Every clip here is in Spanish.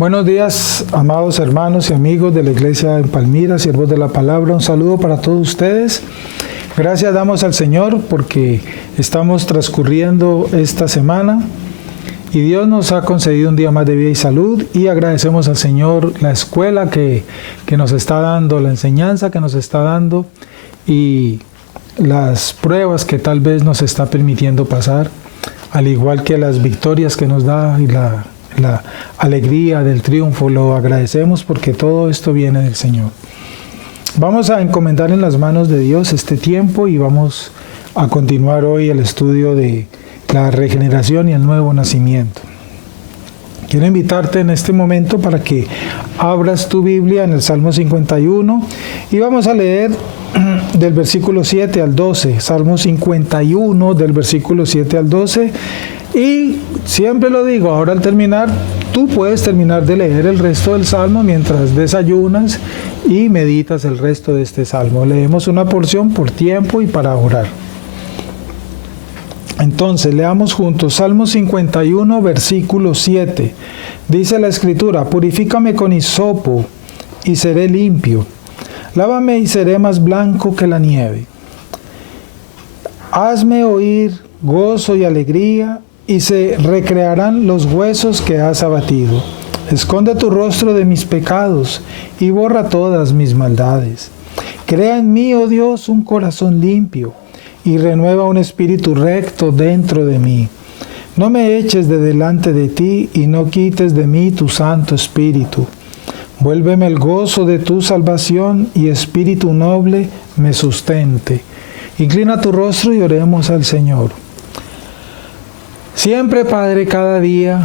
Buenos días, amados hermanos y amigos de la Iglesia en Palmira, siervos de la palabra. Un saludo para todos ustedes. Gracias damos al Señor porque estamos transcurriendo esta semana y Dios nos ha concedido un día más de vida y salud, y agradecemos al Señor la escuela que nos está dando, la enseñanza que nos está dando y las pruebas que tal vez nos está permitiendo pasar, al igual que las victorias que nos da y la alegría del triunfo. Lo agradecemos porque todo esto viene del Señor. Vamos a encomendar en las manos de Dios este tiempo y vamos a continuar hoy el estudio de la regeneración y el nuevo nacimiento. Quiero invitarte en este momento para que abras tu Biblia en el Salmo 51 y vamos a leer del versículo 7 al 12. Salmo 51 del versículo 7 al 12. Y siempre lo digo, ahora al terminar, tú puedes terminar de leer el resto del Salmo mientras desayunas y meditas el resto de este Salmo. Leemos una porción por tiempo y para orar. Entonces, leamos juntos Salmo 51, versículo 7. Dice la Escritura: purifícame con hisopo y seré limpio. Lávame y seré más blanco que la nieve. Hazme oír gozo y alegría, y se recrearán los huesos que has abatido. Esconde tu rostro de mis pecados y borra todas mis maldades. Crea en mí, oh Dios, un corazón limpio y renueva un espíritu recto dentro de mí. No me eches de delante de ti y no quites de mí tu Santo Espíritu. Vuélveme el gozo de tu salvación y espíritu noble me sustente. Inclina tu rostro y oremos al Señor. Siempre, Padre, cada día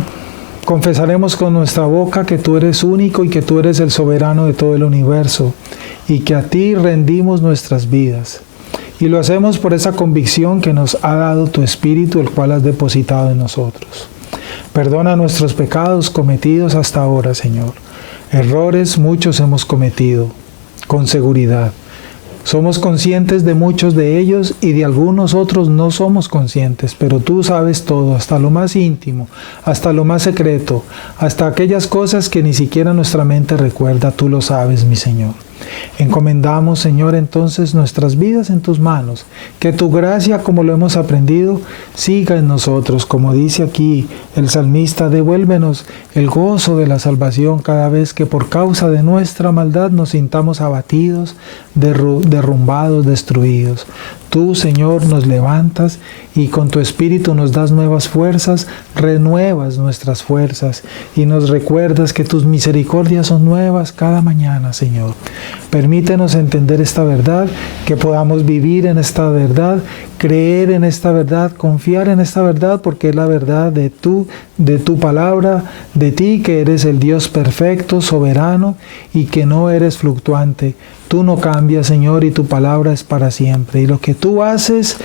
confesaremos con nuestra boca que tú eres único y que tú eres el soberano de todo el universo y que a ti rendimos nuestras vidas. Y lo hacemos por esa convicción que nos ha dado tu Espíritu, el cual has depositado en nosotros. Perdona nuestros pecados cometidos hasta ahora, Señor. Errores muchos hemos cometido, con seguridad. Somos conscientes de muchos de ellos y de algunos otros no somos conscientes, pero tú sabes todo, hasta lo más íntimo, hasta lo más secreto, hasta aquellas cosas que ni siquiera nuestra mente recuerda, tú lo sabes, mi Señor. Encomendamos, Señor, entonces nuestras vidas en tus manos, que tu gracia, como lo hemos aprendido, siga en nosotros, como dice aquí el salmista: devuélvenos el gozo de la salvación cada vez que por causa de nuestra maldad nos sintamos abatidos, derrumbados, destruidos. Tú, Señor, nos levantas y con tu Espíritu nos das nuevas fuerzas, renuevas nuestras fuerzas y nos recuerdas que tus misericordias son nuevas cada mañana, Señor. Permítenos entender esta verdad, que podamos vivir en esta verdad, creer en esta verdad, confiar en esta verdad, porque es la verdad de tu palabra, de ti, que eres el Dios perfecto, soberano y que no eres fluctuante. Tú no cambias, Señor, y tu palabra es para siempre. Y lo que tú haces,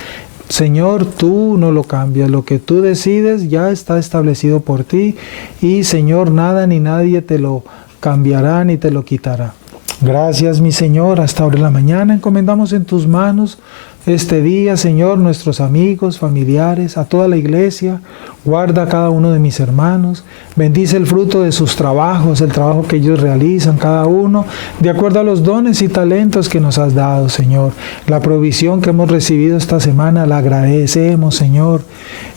Señor, tú no lo cambias. Lo que tú decides ya está establecido por ti. Y, Señor, nada ni nadie te lo cambiará ni te lo quitará. Gracias, mi Señor. Hasta ahora en la mañana encomendamos en tus manos este día, Señor, nuestros amigos, familiares, a toda la iglesia. Guarda a cada uno de mis hermanos. Bendice el fruto de sus trabajos, el trabajo que ellos realizan, cada uno, de acuerdo a los dones y talentos que nos has dado, Señor. La provisión que hemos recibido esta semana la agradecemos, Señor.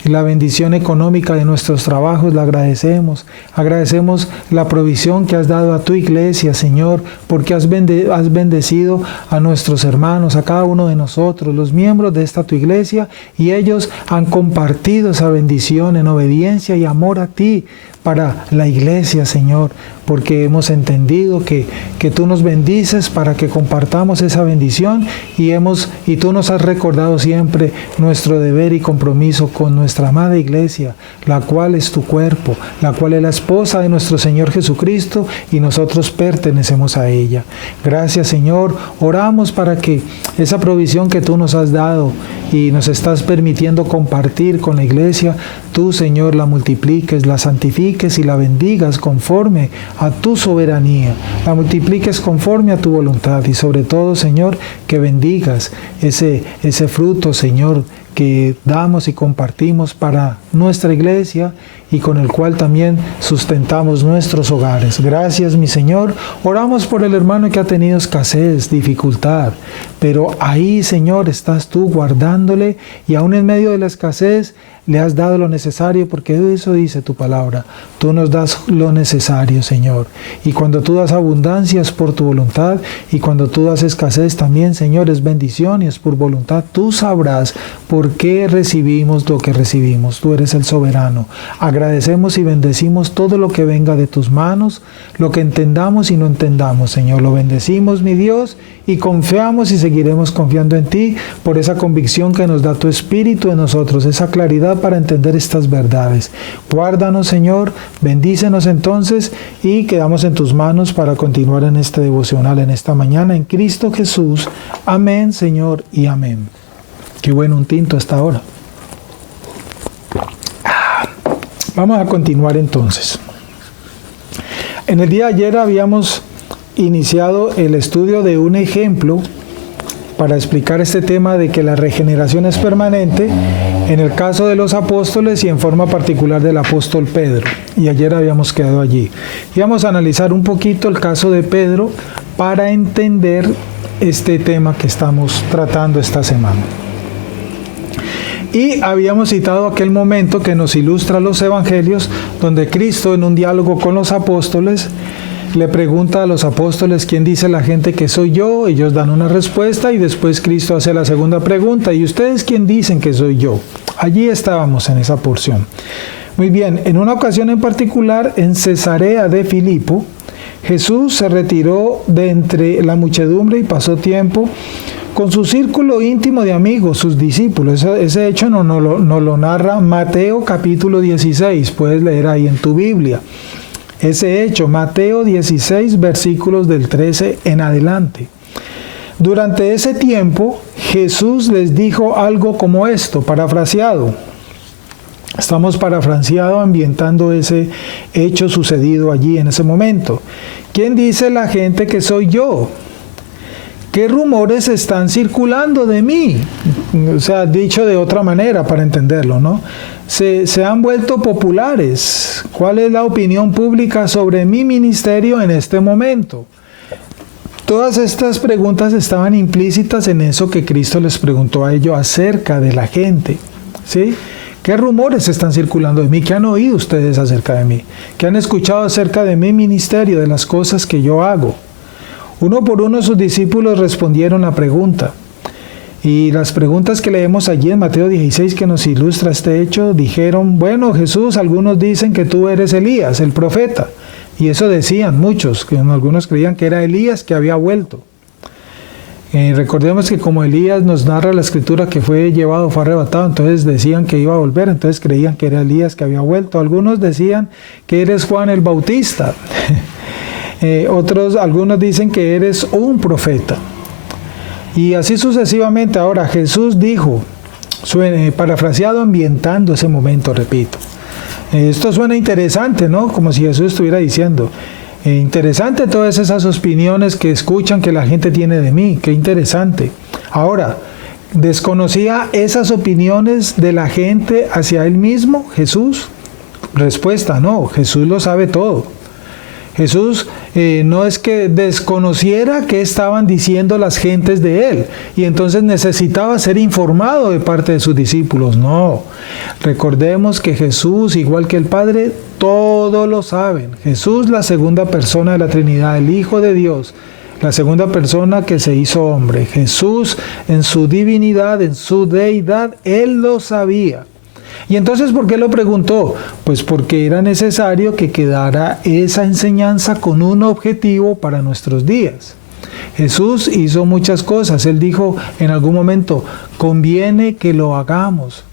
Y la bendición económica de nuestros trabajos la agradecemos. Agradecemos la provisión que has dado a tu iglesia, Señor, porque has bendecido a nuestros hermanos, a cada uno de nosotros, los miembros de esta tu iglesia, y ellos han compartido esa bendición en obediencia y amor a ti para la iglesia, Señor, porque hemos entendido que tú nos bendices para que compartamos esa bendición y tú nos has recordado siempre nuestro deber y compromiso con nuestra amada iglesia, la cual es tu cuerpo, la cual es la esposa de nuestro Señor Jesucristo y nosotros pertenecemos a ella. Gracias, Señor. Oramos para que esa provisión que tú nos has dado y nos estás permitiendo compartir con la iglesia, tú, Señor, la multipliques, la santifiques y la bendigas conforme a tu soberanía, la multipliques conforme a tu voluntad y sobre todo, Señor, que bendigas ese fruto, Señor, que damos y compartimos para nuestra iglesia y con el cual también sustentamos nuestros hogares. Gracias, mi Señor. Oramos por el hermano que ha tenido escasez, dificultad, pero ahí, Señor, estás tú guardándole y aún en medio de la escasez le has dado lo necesario, porque eso dice tu palabra. Tú nos das lo necesario, Señor. Y cuando tú das abundancia es por tu voluntad, y cuando tú das escasez también, Señor, es bendición y es por voluntad. Tú sabrás por qué recibimos lo que recibimos. Tú eres el soberano. Agradecemos y bendecimos todo lo que venga de tus manos, lo que entendamos y no entendamos, Señor. Lo bendecimos, mi Dios, y confiamos y seguiremos confiando en ti por esa convicción que nos da tu Espíritu en nosotros, esa claridad para entender estas verdades. Guárdanos, Señor, bendícenos entonces y quedamos en tus manos para continuar en este devocional en esta mañana en Cristo Jesús. Amén, Señor, y amén. Qué bueno un tinto hasta ahora. Vamos a continuar entonces. En el día de ayer habíamos iniciado el estudio de un ejemplo para explicar este tema de que la regeneración es permanente en el caso de los apóstoles y en forma particular del apóstol Pedro. Y ayer habíamos quedado allí. Y vamos a analizar un poquito el caso de Pedro para entender este tema que estamos tratando esta semana. Y habíamos citado aquel momento que nos ilustra los evangelios, donde Cristo en un diálogo con los apóstoles le pregunta a los apóstoles: ¿quién dice la gente que soy yo? Ellos dan una respuesta y después Cristo hace la segunda pregunta: ¿y ustedes quién dicen que soy yo? Allí estábamos en esa porción. Muy bien, en una ocasión en particular, en Cesarea de Filipo, Jesús se retiró de entre la muchedumbre y pasó tiempo con su círculo íntimo de amigos, sus discípulos. Ese hecho nos lo narra Mateo capítulo 16, puedes leer ahí en tu Biblia. Ese hecho, Mateo 16, versículos del 13 en adelante. Durante ese tiempo, Jesús les dijo algo como esto, parafraseado. Estamos parafraseando, ambientando ese hecho sucedido allí en ese momento. ¿Quién dice la gente que soy yo? ¿Qué rumores están circulando de mí? O sea, dicho de otra manera para entenderlo, ¿no? Se han vuelto populares. ¿Cuál es la opinión pública sobre mi ministerio en este momento? Todas estas preguntas estaban implícitas en eso que Cristo les preguntó a ellos acerca de la gente, ¿sí? ¿Qué rumores están circulando de mí? ¿Qué han oído ustedes acerca de mí? ¿Qué han escuchado acerca de mi ministerio, de las cosas que yo hago? Uno por uno sus discípulos respondieron la pregunta. Y las preguntas que leemos allí en Mateo 16 que nos ilustra este hecho, dijeron: bueno, Jesús, algunos dicen que tú eres Elías, el profeta. Y eso decían muchos, que algunos creían que era Elías que había vuelto. Recordemos que como Elías nos narra la escritura que fue llevado, fue arrebatado, entonces decían que iba a volver, entonces creían que era Elías que había vuelto. Algunos decían que eres Juan el Bautista. Algunos dicen que eres un profeta. Y así sucesivamente. Ahora Jesús dijo, parafraseado, ambientando ese momento, repito. Esto suena interesante, ¿no? Como si Jesús estuviera diciendo, interesante todas esas opiniones que escuchan que la gente tiene de mí, qué interesante. Ahora, ¿desconocía esas opiniones de la gente hacia él mismo, Jesús? Respuesta: no, Jesús lo sabe todo. Jesús no es que desconociera qué estaban diciendo las gentes de él y entonces necesitaba ser informado de parte de sus discípulos. No, recordemos que Jesús, igual que el Padre, todo lo saben. Jesús, la segunda persona de la Trinidad, el Hijo de Dios, la segunda persona que se hizo hombre. Jesús, en su divinidad, en su deidad, él lo sabía. Y entonces, ¿por qué lo preguntó? Pues porque era necesario que quedara esa enseñanza con un objetivo para nuestros días. Jesús hizo muchas cosas. Él dijo en algún momento: conviene que lo hagamos.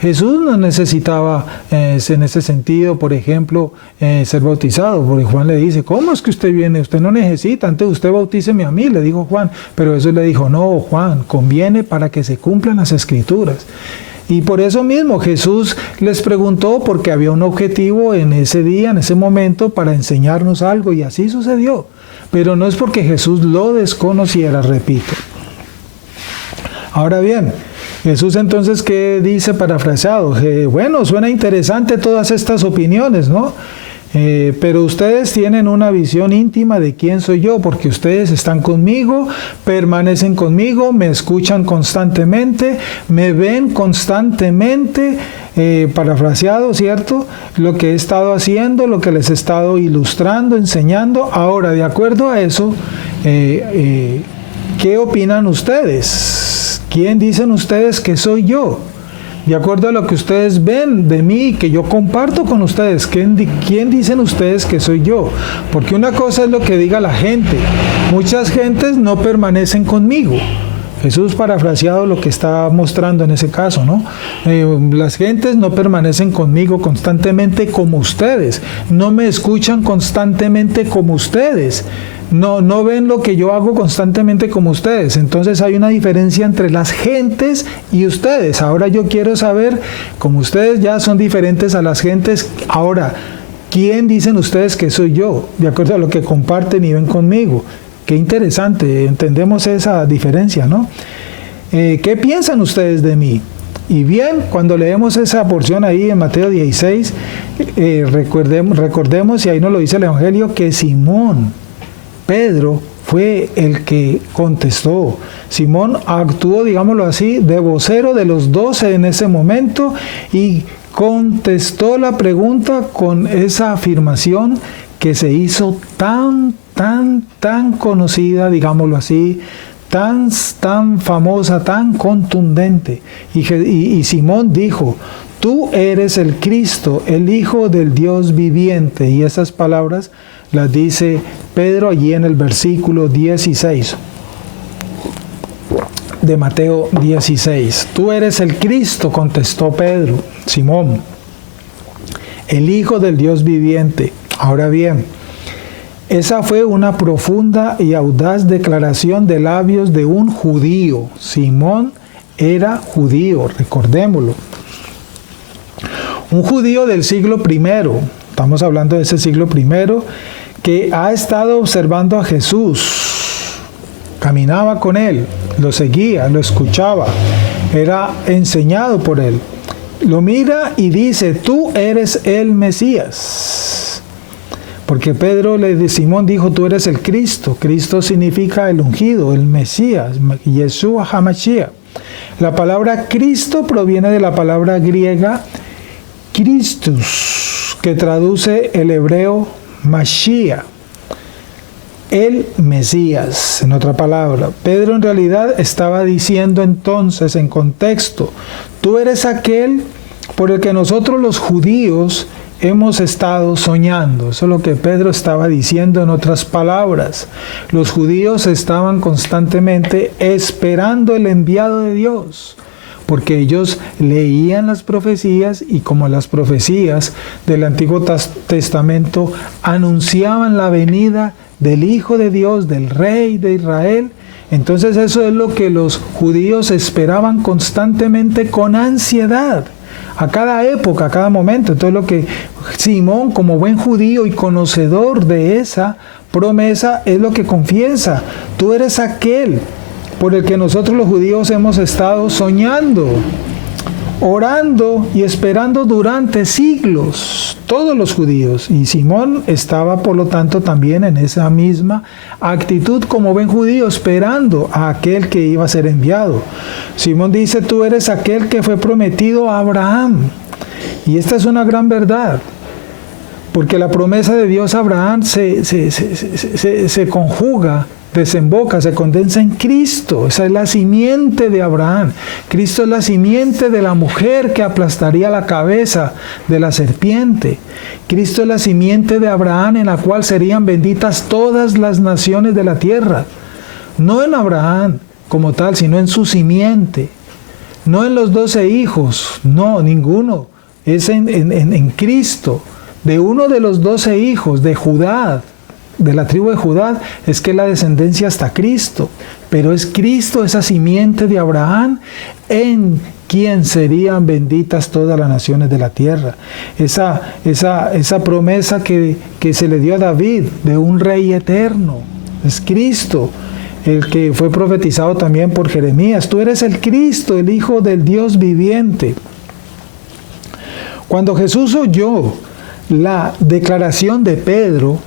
Jesús no necesitaba, en ese sentido, por ejemplo, ser bautizado. Porque Juan le dice: ¿cómo es que usted viene? Usted no necesita, antes usted bautíceme a mí, le dijo Juan. Pero Jesús le dijo: no, Juan, conviene para que se cumplan las Escrituras. Y por eso mismo Jesús les preguntó, porque había un objetivo en ese día, en ese momento, para enseñarnos algo, y así sucedió. Pero no es porque Jesús lo desconociera, repito. Ahora bien, Jesús entonces, ¿qué dice parafraseado? Bueno, suena interesante todas estas opiniones, ¿no? Pero ustedes tienen una visión íntima de quién soy yo, porque ustedes están conmigo, permanecen conmigo, me escuchan constantemente, me ven constantemente, parafraseado, ¿cierto? Lo que he estado haciendo, lo que les he estado ilustrando, enseñando. Ahora, de acuerdo a eso, ¿qué opinan ustedes? ¿Quién dicen ustedes que soy yo? De acuerdo a lo que ustedes ven de mí, que yo comparto con ustedes, ¿quién dicen ustedes que soy yo? Porque una cosa es lo que diga la gente. Muchas gentes no permanecen conmigo. Jesús parafraseado lo que está mostrando en ese caso, ¿no? Las gentes no permanecen conmigo constantemente como ustedes. No me escuchan constantemente como ustedes. No ven lo que yo hago constantemente como ustedes. Entonces hay una diferencia entre las gentes y ustedes. Ahora yo quiero saber, como ustedes ya son diferentes a las gentes, ahora, ¿quién dicen ustedes que soy yo? De acuerdo a lo que comparten y ven conmigo. Qué interesante, entendemos esa diferencia, ¿no? ¿Qué piensan ustedes de mí? Y bien, cuando leemos esa porción ahí en Mateo 16, recordemos, y ahí nos lo dice el Evangelio, que Simón Pedro fue el que contestó. Simón actuó, digámoslo así, de vocero de los 12 en ese momento y contestó la pregunta con esa afirmación que se hizo tan conocida, digámoslo así, tan famosa, tan contundente. Y Simón dijo: tú eres el Cristo, el Hijo del Dios viviente. Y esas palabras las dice Pedro allí en el versículo 16 de Mateo 16. Tú eres el Cristo, contestó Pedro, Simón, el Hijo del Dios viviente. Ahora bien, esa fue una profunda y audaz declaración de labios de un judío. Simón era judío, recordémoslo. Un judío del siglo I, estamos hablando de ese siglo I, que ha estado observando a Jesús, caminaba con él, lo seguía, lo escuchaba, era enseñado por él. Lo mira y dice: tú eres el Mesías. Porque Simón dijo: tú eres el Cristo. Cristo significa el ungido, el Mesías, Yeshua HaMashiach. La palabra Cristo proviene de la palabra griega Christus, que traduce el hebreo Mashiach, el Mesías, en otra palabra. Pedro en realidad estaba diciendo entonces, en contexto: tú eres aquel por el que nosotros los judíos hemos estado soñando. Eso es lo que Pedro estaba diciendo en otras palabras. Los judíos estaban constantemente esperando el enviado de Dios, porque ellos leían las profecías, y como las profecías del Antiguo Testamento anunciaban la venida del Hijo de Dios, del Rey de Israel, entonces eso es lo que los judíos esperaban constantemente con ansiedad, a cada época, a cada momento. Entonces lo que Simón, como buen judío y conocedor de esa promesa, es lo que confiesa: tú eres aquel por el que nosotros los judíos hemos estado soñando, orando y esperando durante siglos, todos los judíos. Y Simón estaba, por lo tanto, también en esa misma actitud como buen judío, esperando a aquel que iba a ser enviado. Simón dice: tú eres aquel que fue prometido a Abraham. Y esta es una gran verdad, porque la promesa de Dios a Abraham se conjuga, desemboca, se condensa en Cristo. Esa es la simiente de Abraham. Cristo es la simiente de la mujer que aplastaría la cabeza de la serpiente. Cristo es la simiente de Abraham, en la cual serían benditas todas las naciones de la tierra. No en Abraham como tal, sino en su simiente. No en los 12 hijos, no, ninguno. Es en Cristo. De uno de los 12 hijos de Judá, de la tribu de Judá, es que la descendencia hasta Cristo. Pero es Cristo, esa simiente de Abraham, en quien serían benditas todas las naciones de la tierra. Esa promesa que se le dio a David de un rey eterno, es Cristo. el que fue profetizado también por Jeremías. Tú eres el Cristo, el Hijo del Dios viviente. Cuando Jesús oyó la declaración de Pedro,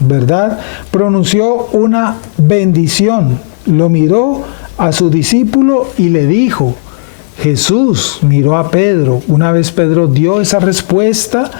¿verdad?, pronunció una bendición. Lo miró a su discípulo y le dijo, Jesús miró a Pedro. Una vez Pedro dio esa respuesta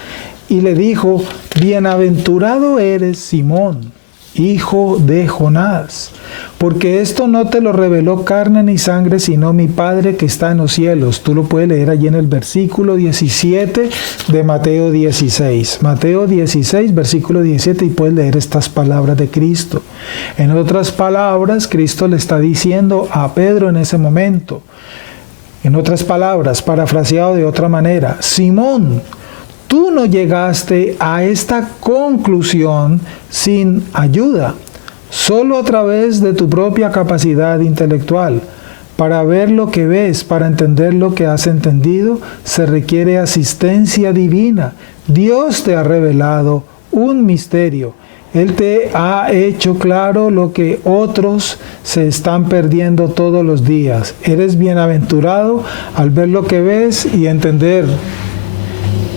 y le dijo, bienaventurado eres, Simón, hijo de Jonás, porque esto no te lo reveló carne ni sangre, sino mi Padre que está en los cielos. Tú lo puedes leer allí en el versículo 17 de Mateo 16. Mateo 16, versículo 17, y puedes leer estas palabras de Cristo. En otras palabras, Cristo le está diciendo a Pedro en ese momento, en otras palabras, parafraseado de otra manera, Simón, tú no llegaste a esta conclusión sin ayuda, solo a través de tu propia capacidad intelectual. Para ver lo que ves, para entender lo que has entendido, se requiere asistencia divina. Dios te ha revelado un misterio. Él te ha hecho claro lo que otros se están perdiendo todos los días. Eres bienaventurado al ver lo que ves y entender.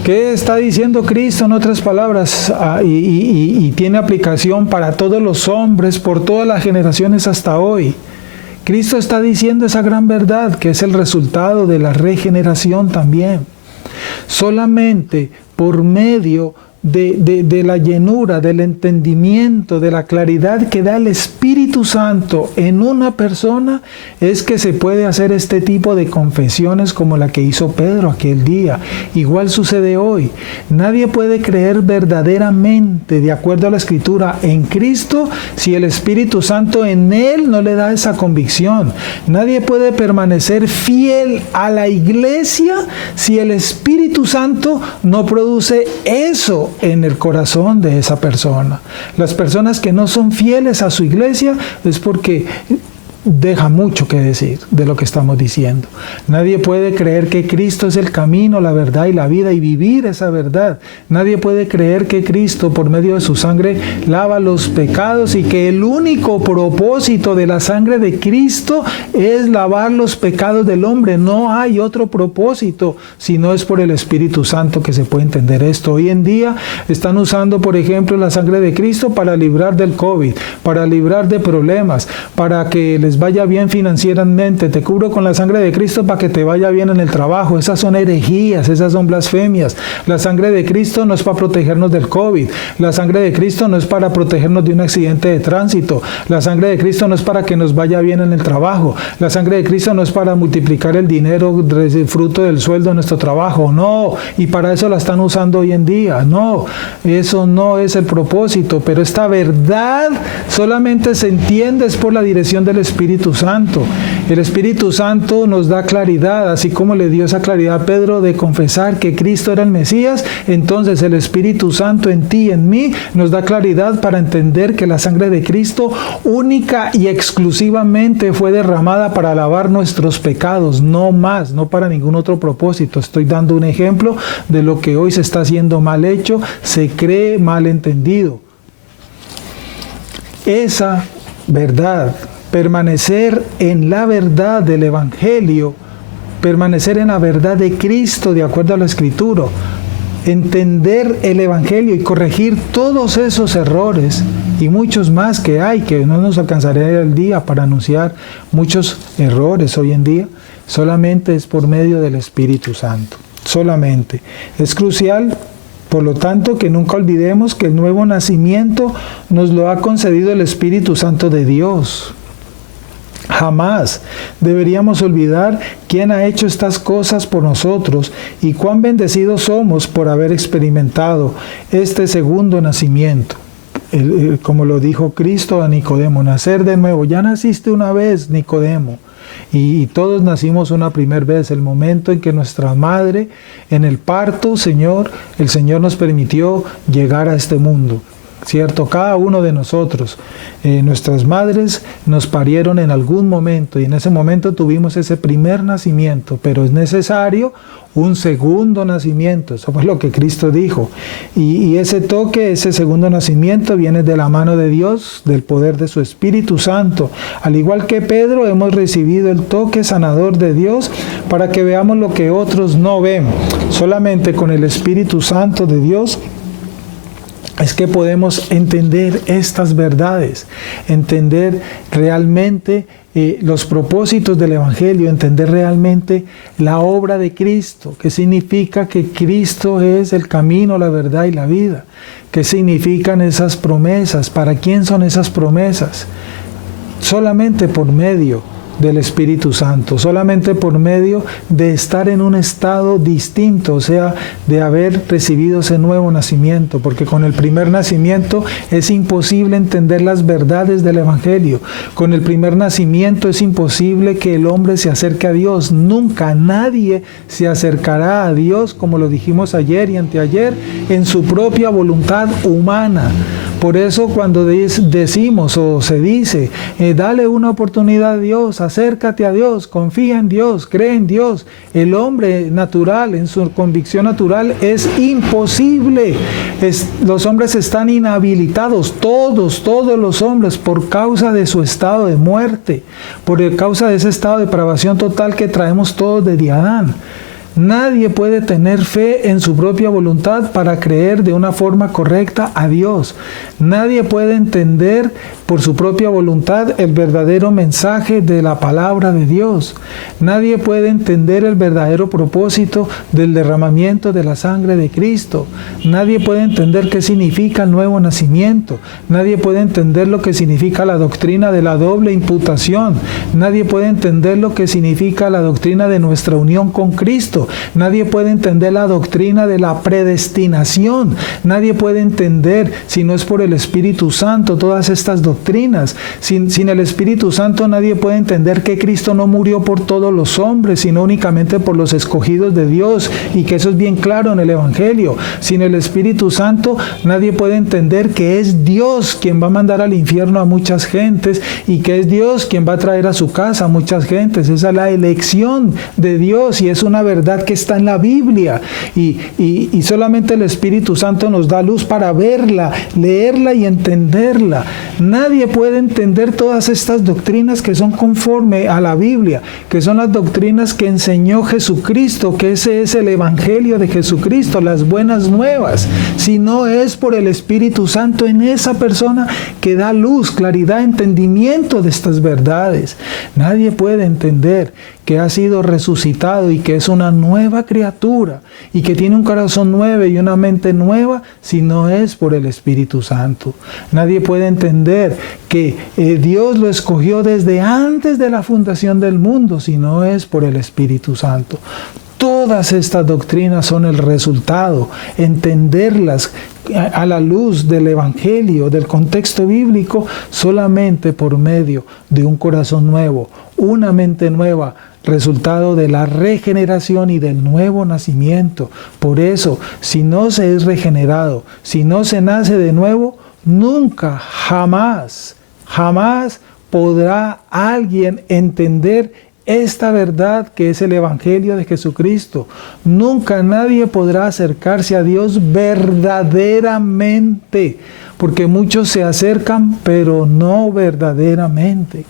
¿Qué está diciendo Cristo en otras palabras? Y tiene aplicación para todos los hombres, por todas las generaciones hasta hoy. Cristo está diciendo esa gran verdad, que es el resultado de la regeneración también. Solamente por medio de la llenura, del entendimiento, de la claridad que da el Espíritu Santo en una persona, es que se puede hacer este tipo de confesiones como la que hizo Pedro aquel día. Igual sucede hoy. Nadie puede creer verdaderamente, de acuerdo a la Escritura, en Cristo si el Espíritu Santo en él no le da esa convicción. Nadie puede permanecer fiel a la iglesia si el Espíritu Santo no produce eso en el corazón de esa persona. Las personas que no son fieles a su iglesia es porque deja mucho que decir de lo que estamos diciendo. Nadie puede creer que Cristo es el camino, la verdad y la vida y vivir esa verdad. Nadie puede creer que Cristo por medio de su sangre lava los pecados y que el único propósito de la sangre de Cristo es lavar los pecados del hombre. No hay otro propósito si no es por el Espíritu Santo que se puede entender esto. Hoy en día están usando, por ejemplo, la sangre de Cristo para librar del COVID, para librar de problemas, para que les vaya bien financieramente. Te cubro con la sangre de Cristo para que te vaya bien en el trabajo. Esas son herejías, esas son blasfemias. La sangre de Cristo no es para protegernos del COVID. La sangre de Cristo no es para protegernos de un accidente de tránsito. La sangre de Cristo no es para que nos vaya bien en el trabajo. La sangre de Cristo no es para multiplicar el dinero fruto del sueldo de nuestro trabajo. No, y para eso la están usando hoy en día. No, eso no es el propósito. Pero esta verdad solamente se entiende es por la dirección del Espíritu Santo. El Espíritu Santo nos da claridad, así como le dio esa claridad a Pedro de confesar que Cristo era el Mesías. Entonces el Espíritu Santo en ti y en mí nos da claridad para entender que la sangre de Cristo única y exclusivamente fue derramada para lavar nuestros pecados, no más, no para ningún otro propósito. Estoy dando un ejemplo de lo que hoy se está haciendo mal hecho, se cree mal entendido. Esa verdad, permanecer en la verdad del Evangelio, permanecer en la verdad de Cristo de acuerdo a la Escritura, entender el Evangelio y corregir todos esos errores y muchos más que hay, que no nos alcanzaría el día para anunciar muchos errores hoy en día, solamente es por medio del Espíritu Santo, solamente. Es crucial, por lo tanto, que nunca olvidemos que el nuevo nacimiento nos lo ha concedido el Espíritu Santo de Dios. Jamás deberíamos olvidar quién ha hecho estas cosas por nosotros y cuán bendecidos somos por haber experimentado este segundo nacimiento. Como lo dijo Cristo a Nicodemo, nacer de nuevo. Ya naciste una vez, Nicodemo. Y todos nacimos una primera vez, el momento en que nuestra madre, en el parto, el Señor nos permitió llegar a este mundo. ¿cierto? Cada uno de nosotros, nuestras madres nos parieron en algún momento y en ese momento tuvimos ese primer nacimiento, pero es necesario un segundo nacimiento. Eso fue lo que Cristo dijo. Y ese toque, ese segundo nacimiento viene de la mano de Dios, del poder de su Espíritu Santo. Al igual que Pedro, hemos recibido el toque sanador de Dios para que veamos lo que otros no ven. Solamente con el Espíritu Santo de Dios es que podemos entender estas verdades, entender realmente los propósitos del Evangelio, entender realmente la obra de Cristo, que significa que Cristo es el camino, la verdad y la vida. ¿Qué significan esas promesas? ¿Para quién son esas promesas? Solamente por medio del Espíritu Santo, solamente por medio de estar en un estado distinto, o sea, de haber recibido ese nuevo nacimiento, porque con el primer nacimiento es imposible entender las verdades del Evangelio. Con el primer nacimiento es imposible que el hombre se acerque a Dios. Nunca nadie se acercará a Dios, como lo dijimos ayer y anteayer, en su propia voluntad humana. Por eso cuando decimos o se dice, dale una oportunidad a Dios, acércate a Dios, confía en Dios, cree en Dios. El hombre natural, en su convicción natural, es imposible. Los hombres están inhabilitados, todos los hombres, por causa de su estado de muerte, por causa de ese estado de depravación total que traemos todos desde Adán. Nadie puede tener fe en su propia voluntad para creer de una forma correcta a Dios. Nadie puede entender por su propia voluntad el verdadero mensaje de la palabra de Dios. Nadie puede entender el verdadero propósito del derramamiento de la sangre de Cristo. Nadie puede entender qué significa el nuevo nacimiento. Nadie puede entender lo que significa la doctrina de la doble imputación. Nadie puede entender lo que significa la doctrina de nuestra unión con Cristo. Nadie puede entender la doctrina de la predestinación. Nadie puede entender, si no es por el Espíritu Santo, todas estas doctrinas. Sin el Espíritu Santo nadie puede entender que Cristo no murió por todos los hombres, sino únicamente por los escogidos de Dios, y que eso es bien claro en el Evangelio. Sin el Espíritu Santo nadie puede entender que es Dios quien va a mandar al infierno a muchas gentes, y que es Dios quien va a traer a su casa a muchas gentes. Esa es la elección de Dios, y es una verdad que está en la Biblia, y solamente el Espíritu Santo nos da luz para verla, leerla y entenderla. Nadie puede entender todas estas doctrinas que son conforme a la Biblia, que son las doctrinas que enseñó Jesucristo, que ese es el Evangelio de Jesucristo, las buenas nuevas, si no es por el Espíritu Santo en esa persona que da luz, claridad, entendimiento de estas verdades. Nadie puede entender que ha sido resucitado y que es una nueva criatura y que tiene un corazón nuevo y una mente nueva si no es por el Espíritu Santo. Nadie puede entender que Dios lo escogió desde antes de la fundación del mundo si no es por el Espíritu Santo. Todas estas doctrinas son el resultado, entenderlas a la luz del Evangelio, del contexto bíblico, solamente por medio de un corazón nuevo, una mente nueva, resultado de la regeneración y del nuevo nacimiento. Por eso, si no se es regenerado, si no se nace de nuevo, nunca, jamás podrá alguien entender esta verdad que es el Evangelio de Jesucristo. Nunca nadie podrá acercarse a Dios verdaderamente, porque muchos se acercan, pero no verdaderamente.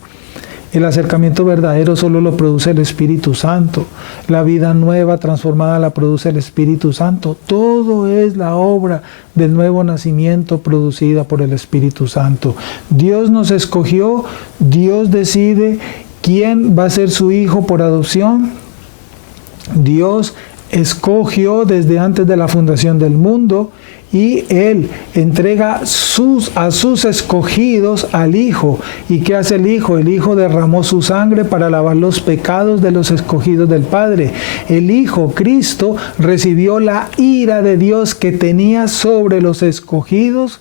El acercamiento verdadero solo lo produce el Espíritu Santo. La vida nueva, transformada, la produce el Espíritu Santo. Todo es la obra del nuevo nacimiento producida por el Espíritu Santo. Dios nos escogió, Dios decide quién va a ser su hijo por adopción. Dios escogió desde antes de la fundación del mundo, y Él entrega a sus escogidos al Hijo. ¿Y qué hace el Hijo? El Hijo derramó su sangre para lavar los pecados de los escogidos del Padre. El Hijo, Cristo, recibió la ira de Dios que tenía sobre los escogidos,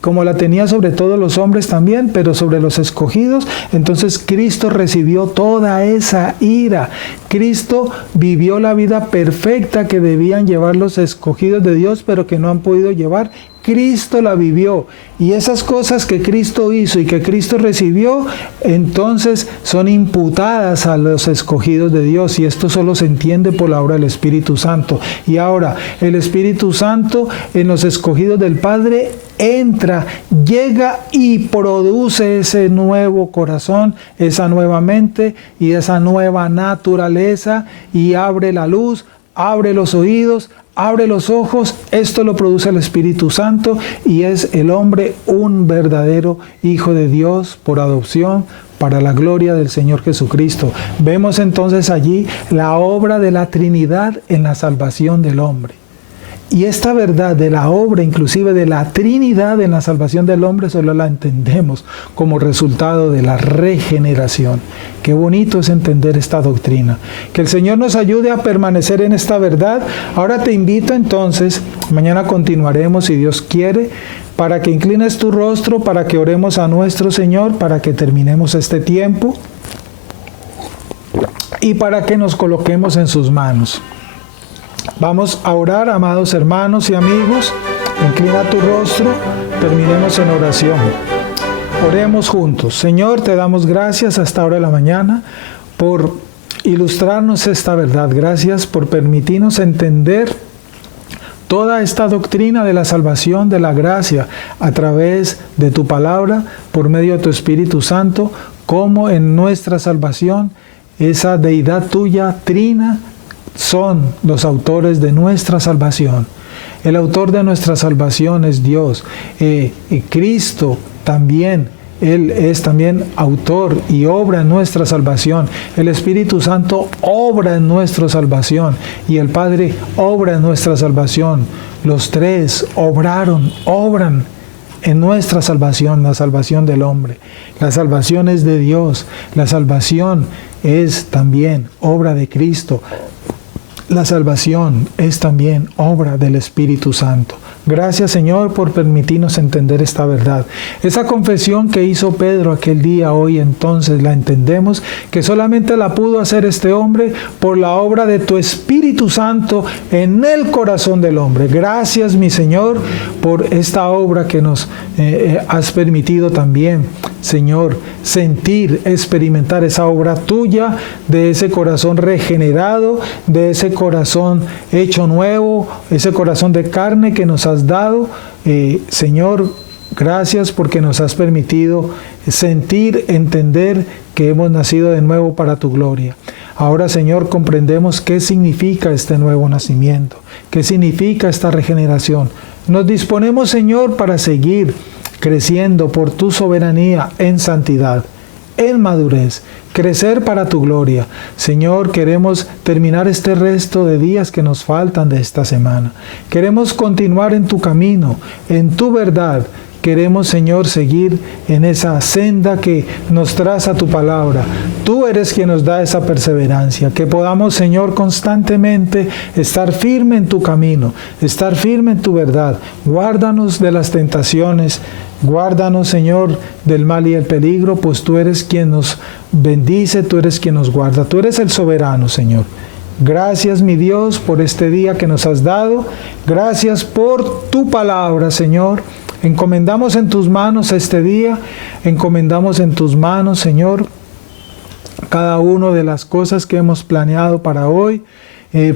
como la tenía sobre todos los hombres también, pero sobre los escogidos. Entonces Cristo recibió toda esa ira. Cristo vivió la vida perfecta que debían llevar los escogidos de Dios, pero que no han podido llevar. Cristo la vivió. Y esas cosas que Cristo hizo y que Cristo recibió, entonces son imputadas a los escogidos de Dios. Y esto solo se entiende por la obra del Espíritu Santo. Y ahora, el Espíritu Santo en los escogidos del Padre entra, llega y produce ese nuevo corazón, esa nueva mente y esa nueva naturaleza, y abre la luz, abre los oídos, abre los ojos. Esto lo produce el Espíritu Santo y es el hombre un verdadero hijo de Dios por adopción, para la gloria del Señor Jesucristo. Vemos entonces allí la obra de la Trinidad en la salvación del hombre. Y esta verdad de la obra, inclusive de la Trinidad en la salvación del hombre, solo la entendemos como resultado de la regeneración. Qué bonito es entender esta doctrina. Que el Señor nos ayude a permanecer en esta verdad. Ahora te invito entonces, mañana continuaremos si Dios quiere, para que inclines tu rostro, para que oremos a nuestro Señor, para que terminemos este tiempo y para que nos coloquemos en sus manos. Vamos a orar, amados hermanos y amigos. Inclina tu rostro, terminemos en oración. Oremos juntos. Señor, te damos gracias a esta hora de la mañana por ilustrarnos esta verdad. Gracias por permitirnos entender toda esta doctrina de la salvación, de la gracia, a través de tu palabra, por medio de tu Espíritu Santo, como en nuestra salvación, esa deidad tuya, trina, son los autores de nuestra salvación. El autor de nuestra salvación es Dios. Cristo también, Él es también autor y obra en nuestra salvación. El Espíritu Santo obra en nuestra salvación y el Padre obra en nuestra salvación. Los tres obran en nuestra salvación, la salvación del hombre. La salvación es de Dios. La salvación es también obra de Cristo. La salvación es también obra del Espíritu Santo. Gracias, Señor, por permitirnos entender esta verdad. Esa confesión que hizo Pedro aquel día, hoy entonces la entendemos, que solamente la pudo hacer este hombre por la obra de tu Espíritu Santo en el corazón del hombre. Gracias, mi Señor, por esta obra que nos has permitido también, Señor, sentir, experimentar esa obra tuya, de ese corazón regenerado, de ese corazón hecho nuevo, ese corazón de carne que nos has dado. Señor, gracias porque nos has permitido sentir, entender que hemos nacido de nuevo para tu gloria. Ahora, Señor, comprendemos qué significa este nuevo nacimiento, qué significa esta regeneración. Nos disponemos, Señor, para seguir creciendo por tu soberanía en santidad, en madurez, crecer para tu gloria. Señor, queremos terminar este resto de días que nos faltan de esta semana. Queremos continuar en tu camino, en tu verdad. Queremos, Señor, seguir en esa senda que nos traza tu palabra. Tú eres quien nos da esa perseverancia. Que podamos, Señor, constantemente estar firme en tu camino, estar firme en tu verdad. Guárdanos de las tentaciones. Guárdanos, Señor, del mal y el peligro, pues tú eres quien nos bendice, tú eres quien nos guarda. Tú eres el soberano, Señor. Gracias, mi Dios, por este día que nos has dado. Gracias por tu palabra, Señor. Encomendamos en tus manos este día, encomendamos en tus manos, Señor, cada una de las cosas que hemos planeado para hoy.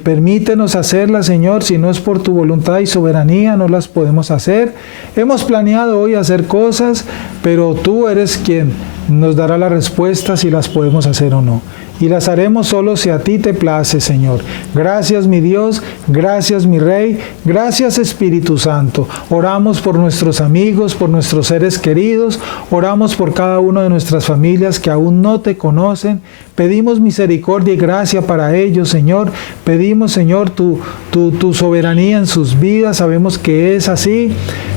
Permítenos hacerlas, Señor. Si no es por tu voluntad y soberanía, no las podemos hacer. Hemos planeado hoy hacer cosas, pero tú eres quien nos dará la respuesta si las podemos hacer o no. Y las haremos solo si a ti te place, Señor. Gracias, mi Dios. Gracias, mi Rey. Gracias, Espíritu Santo. Oramos por nuestros amigos, por nuestros seres queridos. Oramos por cada una de nuestras familias que aún no te conocen. Pedimos misericordia y gracia para ellos, Señor. Pedimos, Señor, tu soberanía en sus vidas. Sabemos que es así.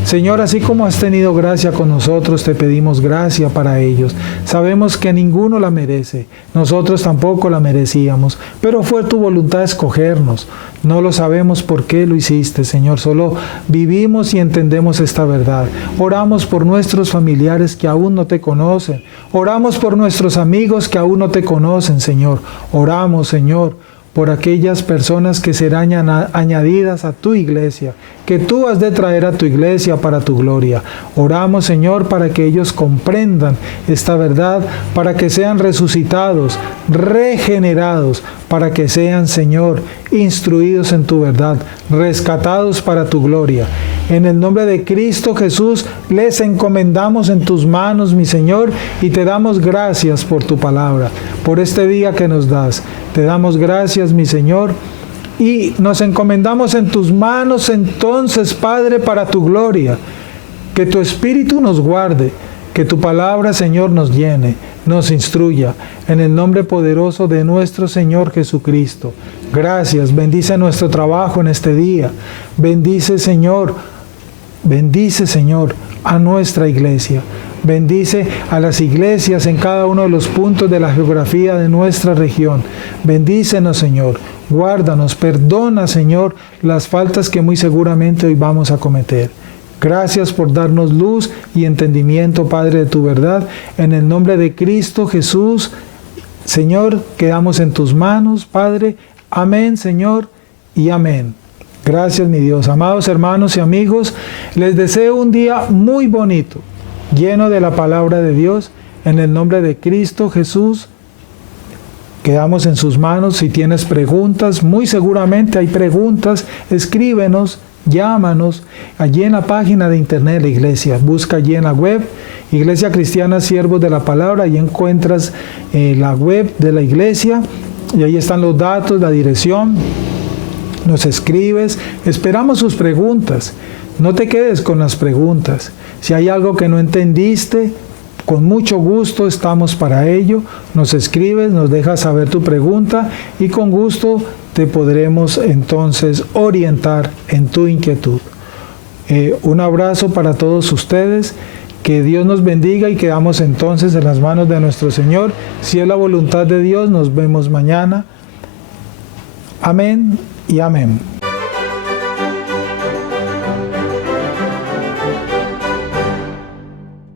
Señor, así como has tenido gracia con nosotros, te pedimos gracia para ellos. Sabemos que ninguno la merece. Nosotros tampoco la merecíamos, pero fue tu voluntad escogernos. No lo sabemos por qué lo hiciste, Señor. Solo vivimos y entendemos esta verdad. Oramos por nuestros familiares que aún no te conocen. Oramos por nuestros amigos que aún no te conocen, Señor. Oramos, Señor, por aquellas personas que serán añadidas a tu iglesia, que tú has de traer a tu iglesia para tu gloria. Oramos, Señor, para que ellos comprendan esta verdad, para que sean resucitados, regenerados, para que sean, Señor, instruidos en tu verdad, rescatados para tu gloria. En el nombre de Cristo Jesús, les encomendamos en tus manos, mi Señor, y te damos gracias por tu palabra, por este día que nos das. Te damos gracias, mi Señor, y nos encomendamos en tus manos entonces, Padre, para tu gloria. Que tu Espíritu nos guarde, que tu palabra, Señor, nos llene, nos instruya, en el nombre poderoso de nuestro Señor Jesucristo. Gracias, bendice nuestro trabajo en este día. Bendice, Señor, a nuestra iglesia. Bendice a las iglesias en cada uno de los puntos de la geografía de nuestra región. Bendícenos, Señor. Guárdanos, perdona, Señor, las faltas que muy seguramente hoy vamos a cometer. Gracias por darnos luz y entendimiento, Padre, de tu verdad. En el nombre de Cristo Jesús, Señor, quedamos en tus manos, Padre. Amén, Señor, y amén. Gracias, mi Dios. Amados hermanos y amigos, les deseo un día muy bonito, lleno de la palabra de Dios. En el nombre de Cristo Jesús, quedamos en sus manos. Si tienes preguntas, muy seguramente hay preguntas, escríbenos, llámanos, allí en la página de internet de la iglesia. Busca allí en la web, Iglesia Cristiana Siervos de la Palabra, y encuentras la web de la iglesia, y ahí están los datos, la dirección. Nos escribes, esperamos sus preguntas. No te quedes con las preguntas. Si hay algo que no entendiste, con mucho gusto estamos para ello. Nos escribes, nos dejas saber tu pregunta y con gusto te podremos entonces orientar en tu inquietud. Un abrazo para todos ustedes. Que Dios nos bendiga y quedamos entonces en las manos de nuestro Señor. Si es la voluntad de Dios, nos vemos mañana. Amén y amén.